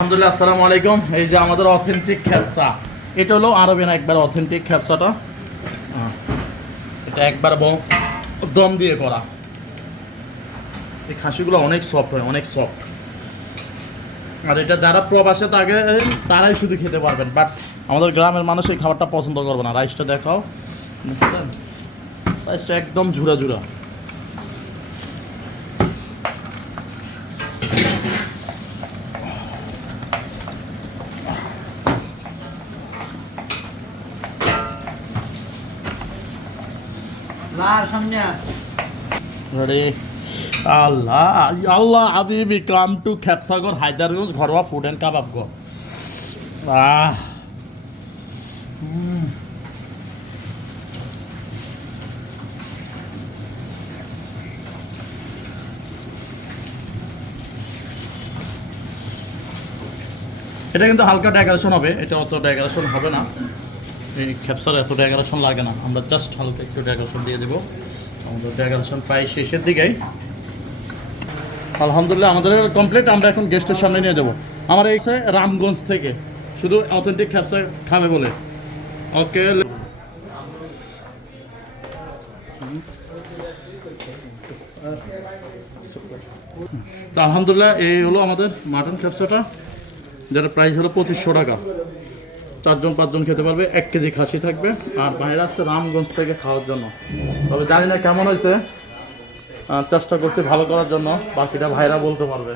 আলহামদুলিল্লাহ, আসসালামু আলাইকুম। এই যে আমাদের অথেন্টিক খ্যাপসা, এটা হলো আরবিয়ান একবার অথেন্টিক খ্যাপসাটা। এটা একবার দম দিয়ে করা। এই খাসিগুলো অনেক সফট হয়, অনেক সফট। আর এটা যারা প্রবাসে থাকে তারাই শুধু খেতে পারবেন, বাট আমাদের গ্রামের মানুষ এই খাবারটা পছন্দ করবে না। রাইসটা দেখাও, রাইসটা একদম ঝুরা ঝুরা। Ready? Allah, Allah, Habibi, come to Khepsagar, Hyderabad, ঘরোয়া ফুড অ্যান্ড কাবাব ঘর। এটা কিন্তু হালকা ডেকোরেশন হবে, এটা অত ডেকোরেশন হবে না। এই খ্যাপসার এত ডেকোরেশন লাগে না, আমরা জাস্ট হালকা একটু ডেকোরেশন দিয়ে দেবো। আমাদের ডেকোরেশন প্রায় শেষের দিকেই। আলহামদুলিল্লাহ আমাদের কমপ্লিট। আমরা এখন গেস্টের সামনে নিয়ে যাবো। আমার এই রামগঞ্জ থেকে শুধু অথেন্টিক খ্যাপসা খাবে বলে। ওকে, তো আলহামদুলিল্লাহ এই হলো আমাদের মাটন খ্যাপসাটা, যেটা প্রাইস হলো 2500 টাকা। 4-5 জন খেতে পারবে। 1 কেজি খাসি থাকবে। আর বাইরে আসছে রামগঞ্জ থেকে খাওয়ার জন্য। তবে জানি না কেমন হয়েছে, চেষ্টা করতে ভালো করার জন্য। বাকিটা ভাইরা বলতে পারবে।